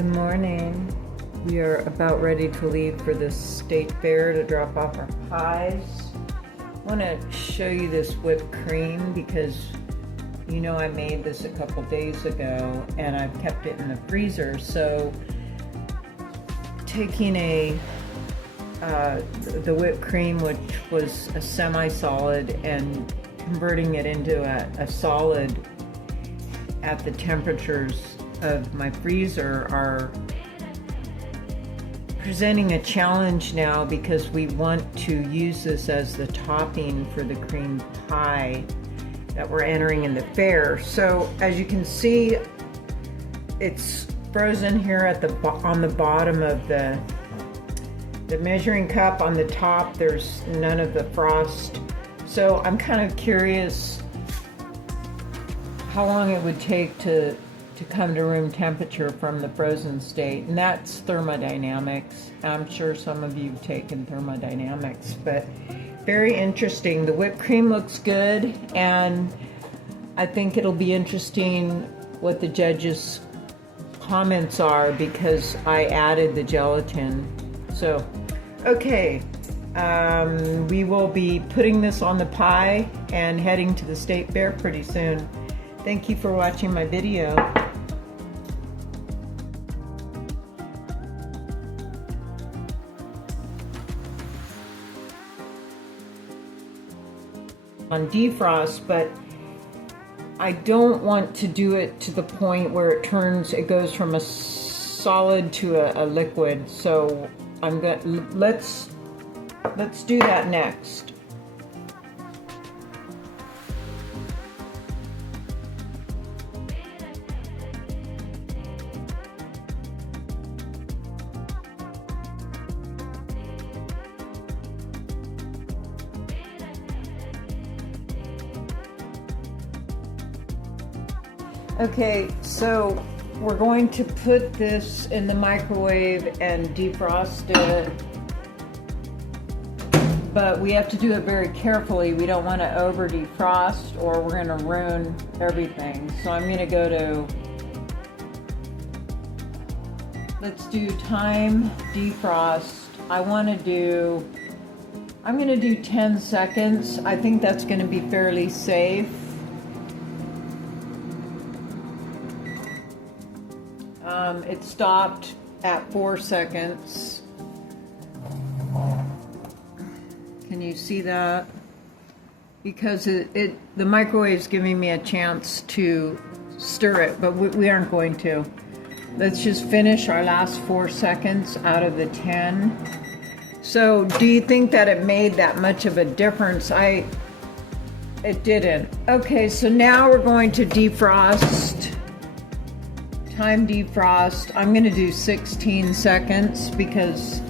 Good morning. We are about ready to leave for the state fair to drop off our pies. I want to show you this whipped cream because you know I made this a couple days ago and I've kept it in the freezer. So taking the whipped cream, which was a semi-solid, and converting it into a solid at the temperatures of my freezer are presenting a challenge now because we want to use this as the topping for the cream pie that we're entering in the fair. So as you can see, it's frozen here at on the bottom of the measuring cup. On the top there's none of the frost, so I'm kind of curious how long it would take to come to room temperature from the frozen state, and that's thermodynamics. I'm sure some of you have taken thermodynamics, but very interesting. The whipped cream looks good, and I think it'll be interesting what the judges' comments are because I added the gelatin. So, okay, we will be putting this on the pie and heading to the state fair pretty soon. Thank you for watching my video. On defrost, but I don't want to do it to the point where it goes from a solid to a liquid. So I'm going let's do that next. Okay, so we're going to put this in the microwave and defrost it, but we have to do it very carefully. We don't want to over defrost or we're going to ruin everything. So I'm going to go to, let's do time defrost. I'm going to do 10 seconds. I think that's going to be fairly safe. It stopped at 4 seconds. Can you see that? Because the microwave's giving me a chance to stir it, but we aren't going to. Let's just finish our last 4 seconds out of the 10. So do you think that it made that much of a difference? It didn't. Okay, so now we're going to defrost. Time defrost. I'm going to do 16 seconds because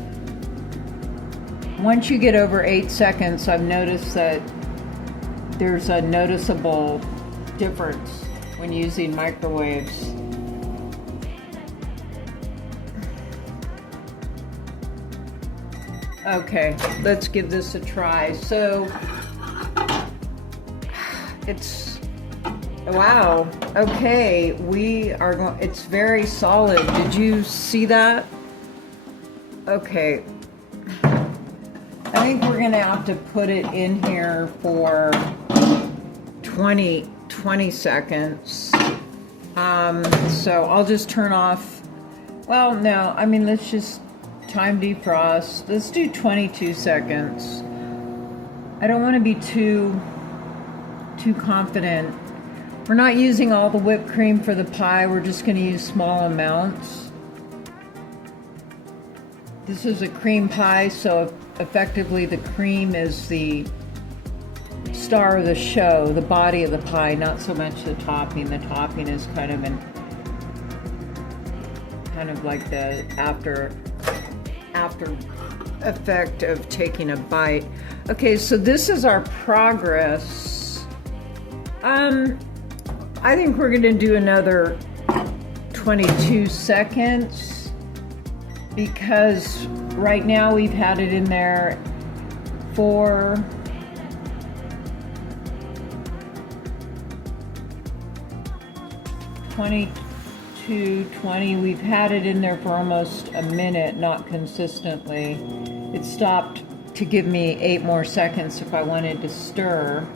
once you get over 8 seconds, I've noticed that there's a noticeable difference when using microwaves. Okay, let's give this a try. So wow, okay, it's very solid. Did you see that? Okay, I think we're gonna have to put it in here for 20 seconds. So I'll just turn off, well, no, I mean, let's just time defrost. Let's do 22 seconds. I don't want to be too confident. We're not using all the whipped cream for the pie. We're just going to use small amounts. This is a cream pie, so effectively the cream is the star of the show, the body of the pie, not so much the topping. The topping is kind of like the after effect of taking a bite. Okay, so this is our progress. I think we're going to do another 22 seconds because right now we've had it in there for 22 22, 20. We've had it in there for almost a minute, not consistently. It stopped to give me 8 more seconds if I wanted to stir.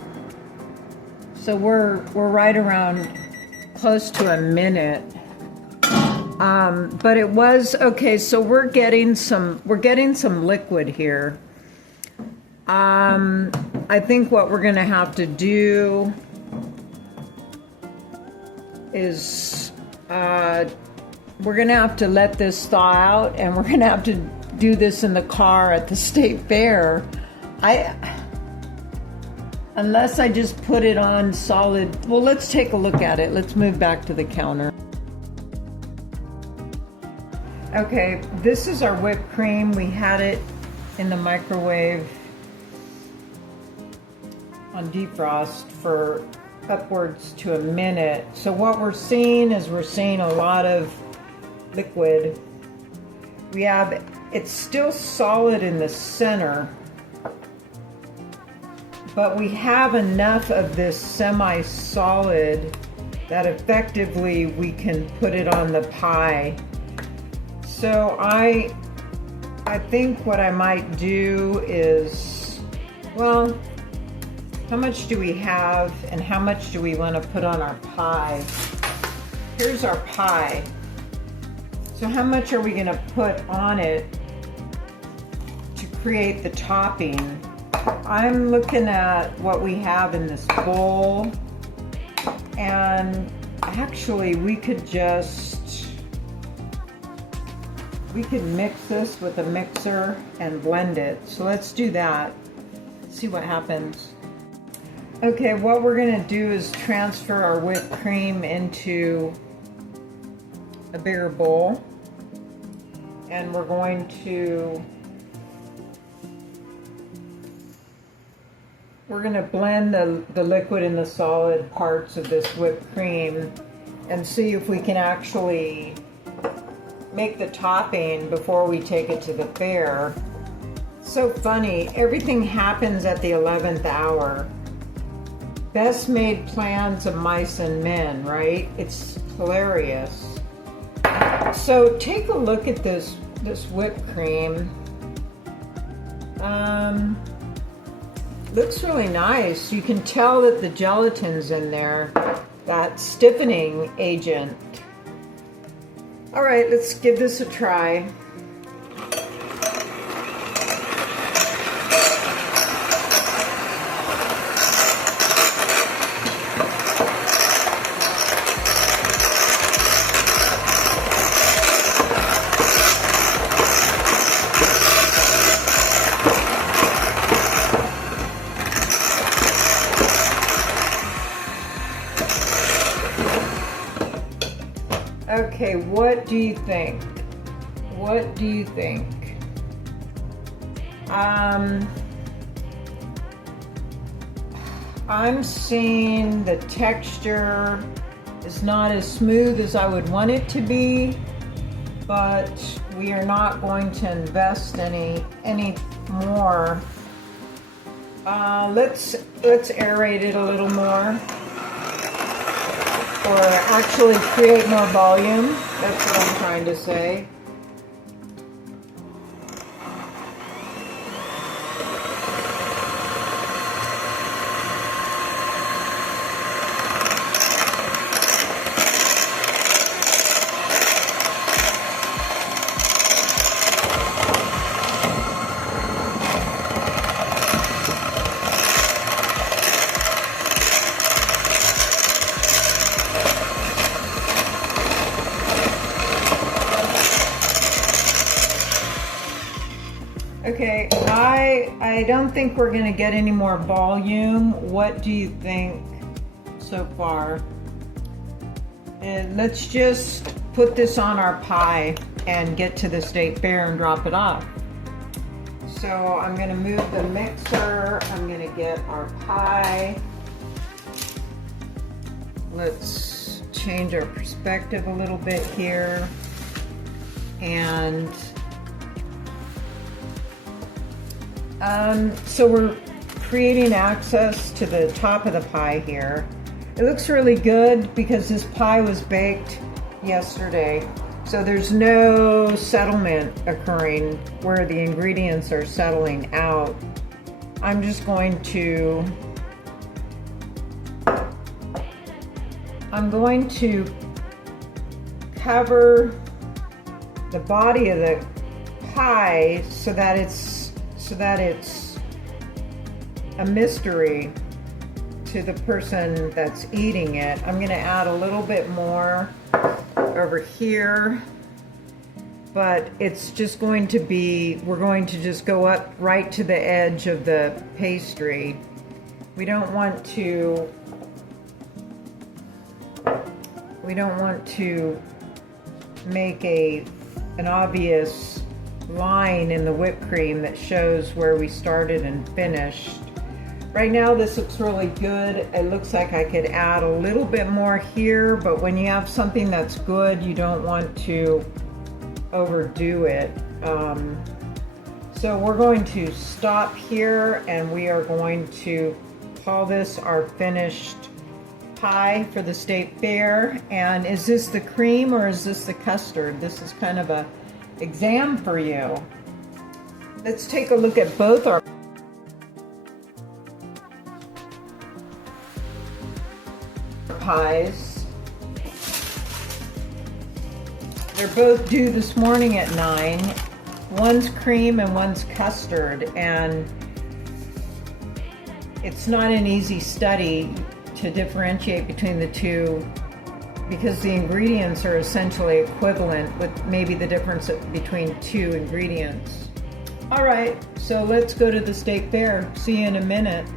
So we're right around close to a minute. But it was okay. So we're getting some liquid here. I think what we're gonna have to do is we're gonna have to let this thaw out, and we're gonna have to do this in the car at the state fair. Unless I just put it on solid. Well, let's take a look at it. Let's move back to the counter. Okay, this is our whipped cream. We had it in the microwave on defrost for upwards to a minute. So what we're seeing is we're seeing a lot of liquid. It's still solid in the center, but we have enough of this semi-solid that effectively we can put it on the pie. So I think what I might do is, well, how much do we have and how much do we want to put on our pie? Here's our pie. So how much are we going to put on it to create the topping? I'm looking at what we have in this bowl, and actually we could mix this with a mixer and blend it. So let's do that. See what happens. Okay, what we're gonna do is transfer our whipped cream into a bigger bowl, and we're going to blend the liquid and the solid parts of this whipped cream and see if we can actually make the topping before we take it to the fair. So funny, everything happens at the 11th hour. Best made plans of mice and men, right? It's hilarious. So take a look at this whipped cream. Looks really nice. You can tell that the gelatin's in there, that stiffening agent. All right, let's give this a try. Okay, what do you think? What do you think? I'm seeing the texture is not as smooth as I would want it to be, but we are not going to invest any more. Let's aerate it a little more. Or actually create more volume. That's what I'm trying to say. Okay, I don't think we're going to get any more volume. What do you think so far? And let's just put this on our pie and get to the state fair and drop it off. So I'm going to move the mixer. I'm going to get our pie. Let's change our perspective a little bit here. And so we're creating access to the top of the pie here. It looks really good because this pie was baked yesterday. So there's no settlement occurring where the ingredients are settling out. I'm just going to cover the body of the pie so that it's a mystery to the person that's eating it. I'm going to add a little bit more over here, but it's just going to be, we're going to just go up right to the edge of the pastry. We don't want to make an obvious line in the whipped cream that shows where we started and finished. Right now this looks really good. It looks like I could add a little bit more here, but when you have something that's good, you don't want to overdo it. So we're going to stop here and we are going to call this our finished pie for the state fair. And is this the cream or is this the custard? This is kind of a exam for you. Let's take a look at both our pies. They're both due this morning at 9. One's cream and one's custard, and it's not an easy study to differentiate between the two because the ingredients are essentially equivalent with maybe the difference between two ingredients. All right, so let's go to the state fair. See you in a minute.